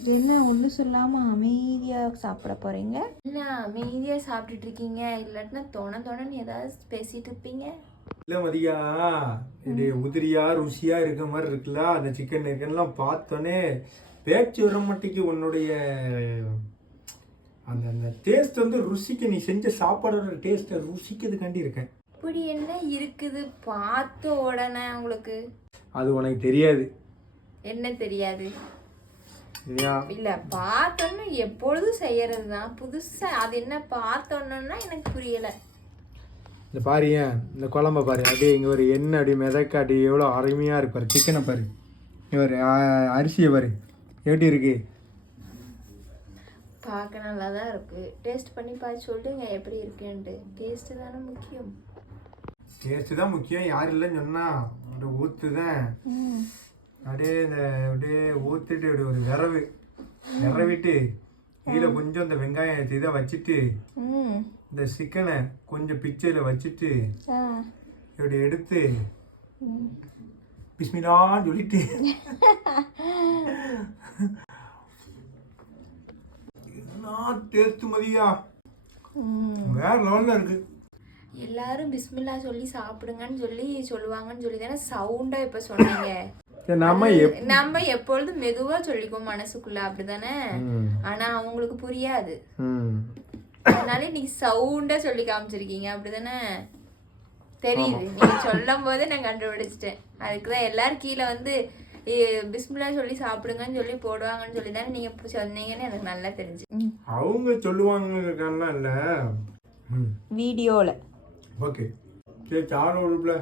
இது என்ன ஒன்றும் சொல்லாமல் அமைதியாக சாப்பிட போகிறீங்க? என்ன அமைதியாக சாப்பிட்டுட்டு இருக்கீங்க? இல்லாட்டினா தொணன்னு ஏதாவது பேசிட்டு இருப்பீங்க. இல்லை மதியா, இது உதிரியா ருசியா இருக்க மாதிரி இருக்குல்ல, அந்த சிக்கன்லாம் பார்த்தோன்னே பேச்சு வர மாட்டேக்கு. உன்னுடைய அந்த அந்த டேஸ்ட் வந்து ருசிக்க, நீ செஞ்ச சாப்பாடோட டேஸ்ட்டை ருசிக்கிறதுக்காண்டி இருக்கேன். இப்படி என்ன இருக்குது பார்த்த உடனே உங்களுக்கு? அது உனக்கு தெரியாது. என்ன தெரியாது? இல்ல பார்த்தோன்னு எப்பொழுதும் செய்யறது தான். புதுசா அது என்ன பார்த்தோன்னா எனக்கு புரியல. இந்த பாரு, இந்த குழம்ப பாரு, அப்படியே இங்கே ஒரு எண்ணெய் அப்படியே மிதக்க அப்படியே எவ்வளோ அருமையாக இருக்கு பாரு. சிக்கனை பாரு, இவர் அரிசியை பாரு எப்படி இருக்கு. பார்க்க நல்லா தான் இருக்கு. டேஸ்ட் பண்ணி பார்த்து சொல்லுங்க எப்படி இருக்குன்ட்டு. டேஸ்ட்டு தானே முக்கியம். டேஸ்ட்டு தான் முக்கியம். யாரும் இல்லைன்னு சொன்னா ஒரு ஊற்று தான். அப்படியே இந்த அப்படியே ஊற்றிட்டு அப்படி ஒரு விரவிட்டு கீழே கொஞ்சம் இந்த வெங்காயம் இதை வச்சுட்டு இந்த சிக்கனை கொஞ்சம் பிச்சையில் வச்சுட்டு இப்படி எடுத்து பிஸ்மிலான்னு சொல்லிட்டு என்ன டேஸ்ட் மதியா, வேற லெவலில் இருக்கு. எல்லாரும் பிஸ்மில்லா சொல்லி சாப்பிடுங்கன்னு சொல்லுவாங்கன்னு சொல்லி தானே சவுண்டா இப்ப சொன்னீங்க. நம்ம எப்பொழுதும் மெதுவா சொல்லிக்குவோம் மனசுக்குள்ள, அப்படிதானே? ஆனா அவங்களுக்கு புரியாது. அதனால நீங்க சவுண்டா சொல்லி காமிச்சிருக்கீங்க, அப்படிதானே? தெரியுது. நீங்க சொல்லும் போதே நான் கண்டுபிடிச்சிட்டேன். அதுக்குதான் எல்லாரும் கீழே வந்து பிஸ்மில்லா சொல்லி சாப்பிடுங்கன்னு சொல்லி போடுவாங்கன்னு சொல்லி தானே நீங்க சொன்னீங்கன்னு எனக்கு நல்லா தெரிஞ்சு. அவங்க சொல்லுவாங்க இல்ல வீடியோல. ஓகே சரி, சாரோட